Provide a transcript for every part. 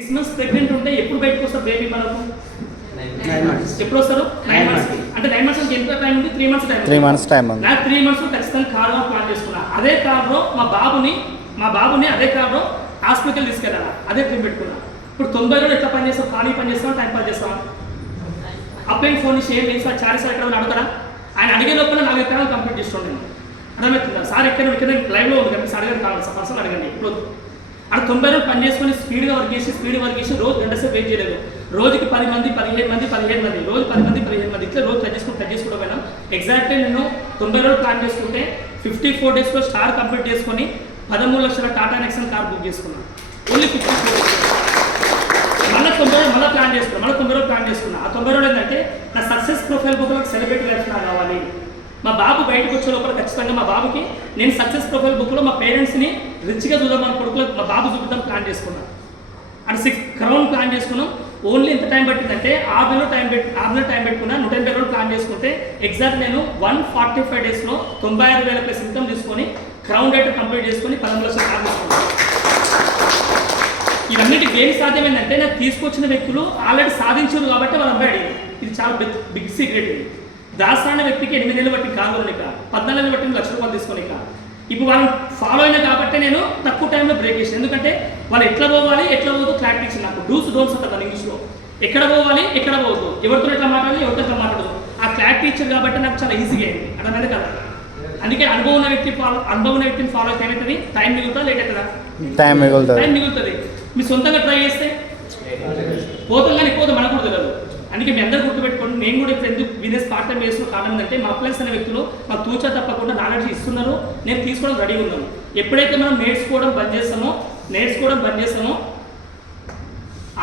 6 months pregnant ఉంటే ఎప్పుడు బయటకు వస్తారు బేబీ మనకు? 9 months. ఎప్పుడు వస్తారు? 9 months. అంటే 9 months అంటే ఎంత టైం ఉంది? 3 months టైం. 3 months టైం ఉంది. నాకు 3 months ఖచ్చితంగా కార్లో ప్లాన్ చేసుకున్నా. అదే కార్లో మా బాబుని అదే కార్లో హాస్పిటల్ తీసుకెళ్ళాలి. అదే డ్రీమ్ పెట్టుకున్నా. ఇప్పుడు 90 రోజులు ఎట్లా పని చేస్తాం? ఖాళీ పని చేస్తాం, టైం పాస్ చేస్తాం. అప్లైన్ ఫోన్ చేసి ఏం లేదు సార్, చార్జెస్ ఎక్కడ అడుగుతారా? ఆయన అడిగే లోపల 4 ఎకరాలు కంప్లీట్ చేస్తుండే నేను. అర్థమవుతుందా సార్? ఇక్కడ లైవ్లో ఉంది కదా, సార్ అడగండి, కావాలి సార్ పర్సనల్ అడగండి. ఇప్పుడు అక్కడ 90 రోజులు పని చేసుకొని స్పీడ్గా వర్క్ చేసి రోజు గంట సేపు వెయిట్ చేయలేదు. రోజుకి 10 మంది 15 మంది రోజు 10 మంది 15 మంది ఇట్లా రోజు టచ్ చేసుకుంటూ పోయినా. ఎగ్జాక్ట్లీ నేను 90 రోజులు ప్లాన్ చేసుకుంటే 54 డేస్లో స్టార్ కంప్లీట్ చేసుకొని 13 లక్షల టాటా నెక్సన్ కార్ బుక్ చేసుకున్నాను. Only 54 days. మళ్ళీ 90 రోజులు మళ్ళీ ప్లాన్ చేసుకున్నాను. మళ్ళీ 90 రోజులు ప్లాన్ చేసుకున్నాను. ఆ 90 రోజులు ఏంటంటే నా సక్సెస్ ప్రొఫైల్ బుక్ నాకు సెలబ్రిటీ లైఫ్ నాకు కావాలి. మా బాబు బయటకు వచ్చే లోపల ఖచ్చితంగా మా బాబుకి నేను సక్సెస్ ప్రొఫైల్ బుక్లో మా పేరెంట్స్ని రిచ్గా చూద్దాం మన కొడుకులకు మా బాబు చూపిద్దాం ప్లాన్ చేసుకున్నాను. అంటే 6 crore ప్లాన్ చేసుకున్నాం. ఓన్లీ ఎంత టైం పట్టిందంటే 6 నెలలు టైం పెట్టుకున్నా. 180 రోజులు ప్లాన్ చేసుకుంటే ఎగ్జాక్ట్ నేను 145 డేస్లో 96,000 ప్లస్ ఇన్కమ్ తీసుకొని క్రౌన్ రేట్ కంప్లీట్ చేసుకొని 13 లక్షల కార్ తీసుకున్నాను. ఇవన్నిటి ఏం సాధ్యమైందంటే నాకు తీసుకొచ్చిన వ్యక్తులు ఆల్రెడీ సాధించారు కాబట్టి వాళ్ళ అబ్బాయి అడిగింది. ఇది చాలా బిగ్ సీక్రెట్. ఇది దాసాన వ్యక్తికి 8 నెలలు బట్టి కాదు, 14 నెలలు బట్టి ₹1,00,000 తీసుకొని ఇప్పుడు వాళ్ళని ఫాలో అయినా కాబట్టి నేను తక్కువ టైంలో బ్రేక్ చేసాను. ఎందుకంటే వాళ్ళు ఎట్లా పోవాలి ఎట్లా పోదు క్లారిటీ ఇచ్చింది నాకు. డూస్ డోన్స్ అంటారు ఇంగ్లీష్లో. ఎక్కడ పోవాలి ఎక్కడ పోవద్దు, ఎవరితో ఎట్లా మాట్లాడాలి ఎవరితో ఎట్లా మాట్లాడదు, ఆ క్లారిటీ ఇచ్చారు కాబట్టి నాకు చాలా ఈజీగా అయింది. అర్థమైంది కదా? అందుకే అనుభవం ఉన్న వ్యక్తిని ఫాలో అయితే ఏమవుతుంది? టైం మిగులుతా లేట్ అవుతుందా? టైం మిగులుతుంది. మీ సొంతంగా ట్రై చేస్తే పోతుంది, కానీ పోతే మనకు కూడా తెలియదు. అందుకే మీ అందరూ గుర్తుపెట్టుకోండి. నేను కూడా ఇప్పుడు ఎందుకు బిజినెస్ పార్ట్ టైం చేస్తున్న కారణం ఏంటంటే మా అప్లైన్స్ అనే వ్యక్తులు మాకు తూచా తప్పకుండా నాలెడ్జ్ ఇస్తున్నారు, నేను తీసుకోవడం రెడీ ఉన్నాను. ఎప్పుడైతే మనం నేర్చుకోవడం బంద్ చేస్తామో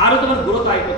6వ వరకు గ్రోత్ ఆగిపోతుంది.